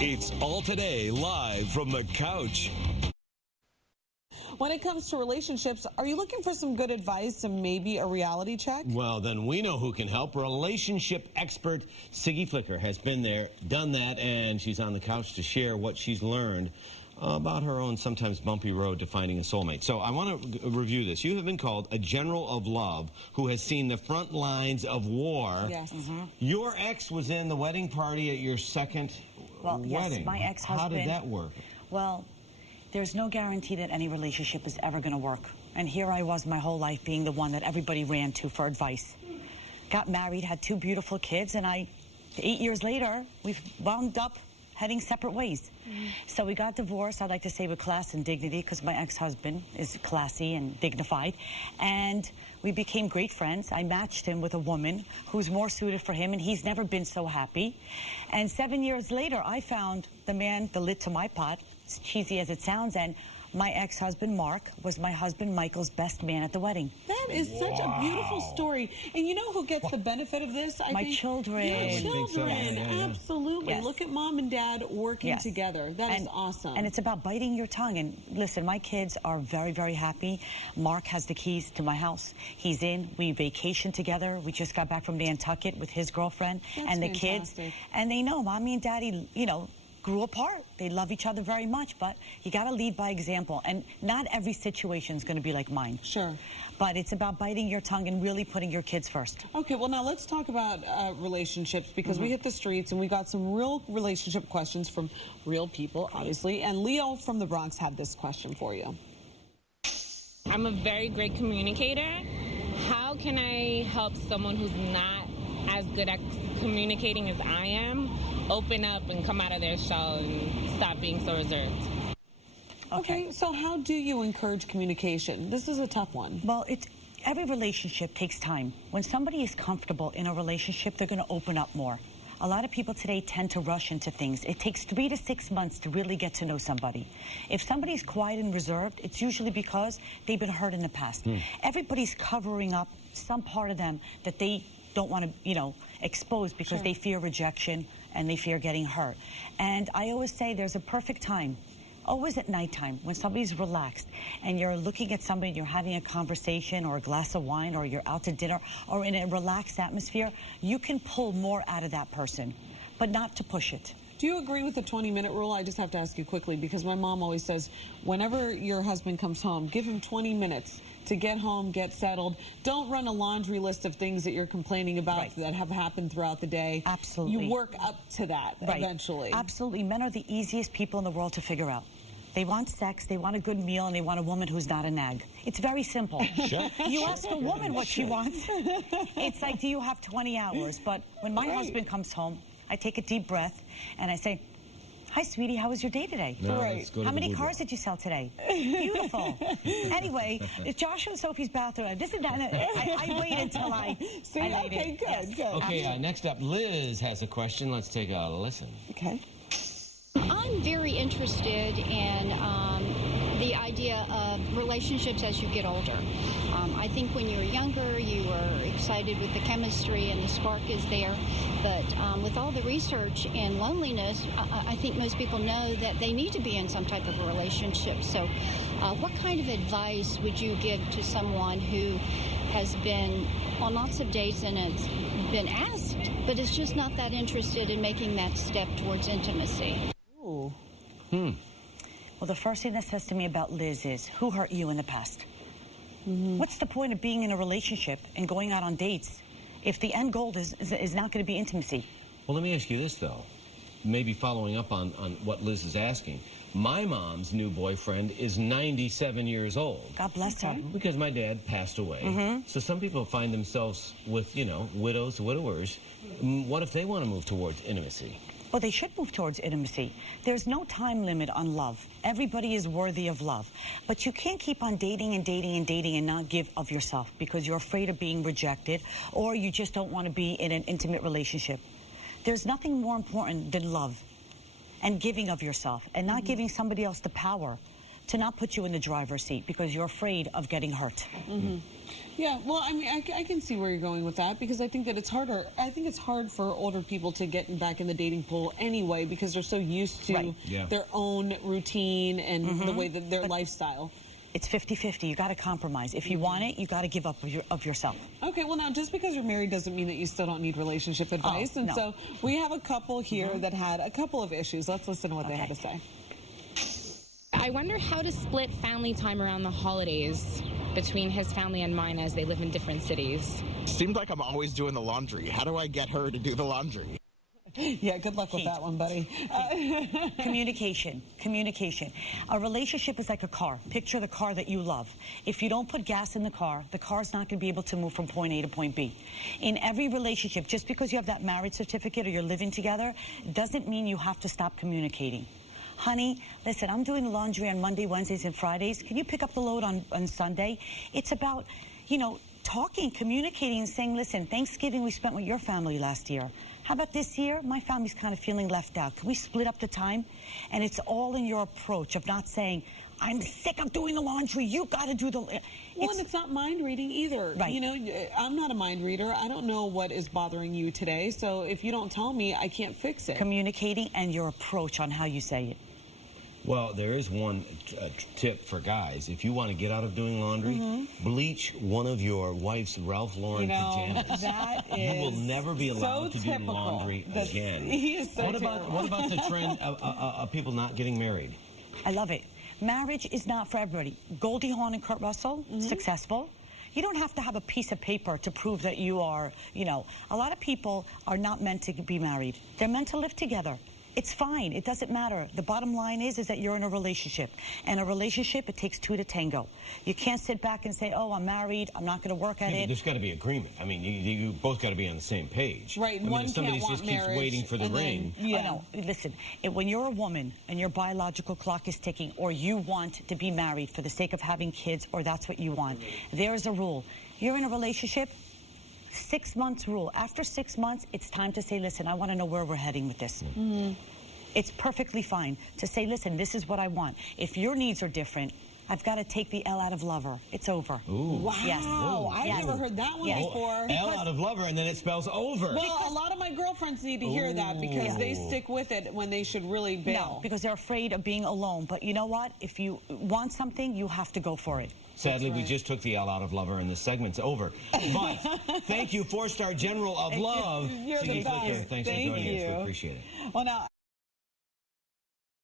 It's All Today live from the couch. When it comes to relationships, are you looking for some good advice and maybe a reality check? Well, then we know who can help. Relationship expert Siggy has been there, done that, and she's on the couch to share what she's learned about her own sometimes bumpy road to finding a soulmate. So I want to review this. You have been called a general of love who has seen the front lines of war. Yes. Your ex was in the wedding party at your second wedding. Yes, my ex-husband. How did that work? Well, there's no guarantee that any relationship is ever going to work. And here I was my whole life being the one that everybody ran to for advice. Got married, had 2 beautiful kids, and 8 years later, we've wound up heading separate ways. So we got divorced, I'd like to say with class and dignity, because my ex-husband is classy and dignified. And we became great friends. I matched him with a woman who's more suited for him, and he's never been so happy. And 7 years later, I found the man, the lid to my pot, as cheesy as it sounds, and my ex-husband, Mark, was my husband, Michael's best man at the wedding. That is such a beautiful story. And you know who gets the benefit of this? I My think? children. Your children, so. Yeah. absolutely. Yes. Look at mom and dad working together. That is awesome. And it's about biting your tongue. And listen, my kids are very, very happy. Mark has the keys to my house. He's in. We vacation together. We just got back from Nantucket with his girlfriend and the kids. And they know mommy and daddy, you know, grew apart. They love each other very much, but you got to lead by example. And not every situation is going to be like mine. Sure. But it's about biting your tongue and really putting your kids first. Okay, well, now let's talk about relationships, because we hit the streets and we got some real relationship questions from real people, obviously. And Leo from the Bronx had this question for you. I'm a very great communicator. How can I help someone who's not as good at communicating as I am open up and come out of their shell and stop being so reserved? Okay, so how do you encourage communication? This is a tough one. Well, every relationship takes time. When somebody is comfortable in a relationship, they're going to open up more. A lot of people today tend to rush into things. It takes 3 to 6 months to really get to know somebody. If somebody's quiet and reserved, it's usually because they've been hurt in the past. Everybody's covering up some part of them that they don't want to, you know, expose because they fear rejection and they fear getting hurt. And I always say there's a perfect time. Always at nighttime, when somebody's relaxed and you're looking at somebody, you're having a conversation or a glass of wine, or you're out to dinner or in a relaxed atmosphere, you can pull more out of that person, but not to push it. Do you agree with the 20-minute rule? I just have to ask you quickly, because my mom always says, whenever your husband comes home, give him 20 minutes to get home, get settled. Don't run a laundry list of things that you're complaining about that have happened throughout the day. Absolutely. You work up to that eventually. Absolutely. Men are the easiest people in the world to figure out. They want sex, they want a good meal, and they want a woman who's not a nag. It's very simple. You ask a woman what she wants. It's like, do you have 20 hours? But when my husband comes home, I take a deep breath and I say, hi, sweetie, how was your day today? How many cars did you sell today? Beautiful. Anyway, it's Joshua and Sophie's bathroom. This is not, I wait until I See, I okay, good, good. Okay, next up, Liz has a question. Let's take a listen. Okay. I'm very interested in the idea of relationships as you get older. I think when you're younger, you are excited with the chemistry and the spark is there. But with all the research in loneliness, I think most people know that they need to be in some type of a relationship. So what kind of advice would you give to someone who has been on lots of dates and has been asked, but is just not that interested in making that step towards intimacy? Ooh. Well, the first thing that says to me about Liz is, who hurt you in the past? What's the point of being in a relationship and going out on dates if the end goal is not going to be intimacy? Well, let me ask you this, though. Maybe following up on what Liz is asking. My mom's new boyfriend is 97 years old. God bless her. Because my dad passed away. So some people find themselves with, you know, widows, widowers. What if they want to move towards intimacy? Well, they should move towards intimacy. There's no time limit on love. Everybody is worthy of love. But you can't keep on dating and dating and dating and not give of yourself because you're afraid of being rejected or you just don't want to be in an intimate relationship. There's nothing more important than love and giving of yourself and not giving somebody else the power to not put you in the driver's seat because you're afraid of getting hurt. Yeah, well, I mean, I can see where you're going with that because I think that it's harder. I think it's hard for older people to get back in the dating pool anyway because they're so used to their own routine and the way that their lifestyle. It's 50-50. You got to compromise. If you want it, you got to give up of yourself. Okay, well, now, just because you're married doesn't mean that you still don't need relationship advice. And so we have a couple here that had a couple of issues. Let's listen to what they had to say. I wonder how to split family time around the holidays between his family and mine as they live in different cities. Seems like I'm always doing the laundry. How do I get her to do the laundry? Yeah, good luck with that one, buddy. Communication. A relationship is like a car. Picture the car that you love. If you don't put gas in the car's not going to be able to move from point A to point B. In every relationship, just because you have that marriage certificate or you're living together, doesn't mean you have to stop communicating. Honey, listen, I'm doing the laundry on Monday, Wednesdays, and Fridays. Can you pick up the load on Sunday? It's about, you know, talking, communicating, and saying, listen, Thanksgiving we spent with your family last year. How about this year? My family's kind of feeling left out. Can we split up the time? And it's all in your approach of not saying, I'm sick of doing the laundry. You got to do the... Well, and it's not mind reading either. Right. You know, I'm not a mind reader. I don't know what is bothering you today. So if you don't tell me, I can't fix it. Communicating and your approach on how you say it. Well, there is one tip for guys. If you want to get out of doing laundry, bleach one of your wife's Ralph Lauren pajamas. That is you will never be allowed to do laundry again. He is so what about the trend of people not getting married? I love it. Marriage is not for everybody. Goldie Hawn and Kurt Russell, successful. You don't have to have a piece of paper to prove that you are, you know, a lot of people are not meant to be married. They're meant to live together. It's fine. It doesn't matter. The bottom line is that you're in a relationship. And a relationship, it takes two to tango. You can't sit back and say, oh, I'm married. I'm not going to work at it. There's got to be agreement. I mean, you both got to be on the same page. Right. I mean, one if somebody can't just want keeps marriage, waiting for the ring. Yeah. I know. Listen, when you're a woman and your biological clock is ticking or you want to be married for the sake of having kids or that's what you want, there's a rule. You're in a relationship, 6 months rule. After 6 months, it's time to say, listen, I want to know where we're heading with this. It's perfectly fine to say, listen, this is what I want. If your needs are different, I've got to take the L out of lover. It's over. Ooh. Wow. Yes. I've never heard that one before. L out of lover, and then it spells over. Well, a lot of my girlfriends need to hear that because they stick with it when they should really bail. No, because they're afraid of being alone. But you know what? If you want something, you have to go for it. Sadly, we just took the L out of lover, and the segment's over. But thank you, 4-star General of Love, You're the Siggy best. Flicker. Thanks for joining us. We appreciate it. Well, now.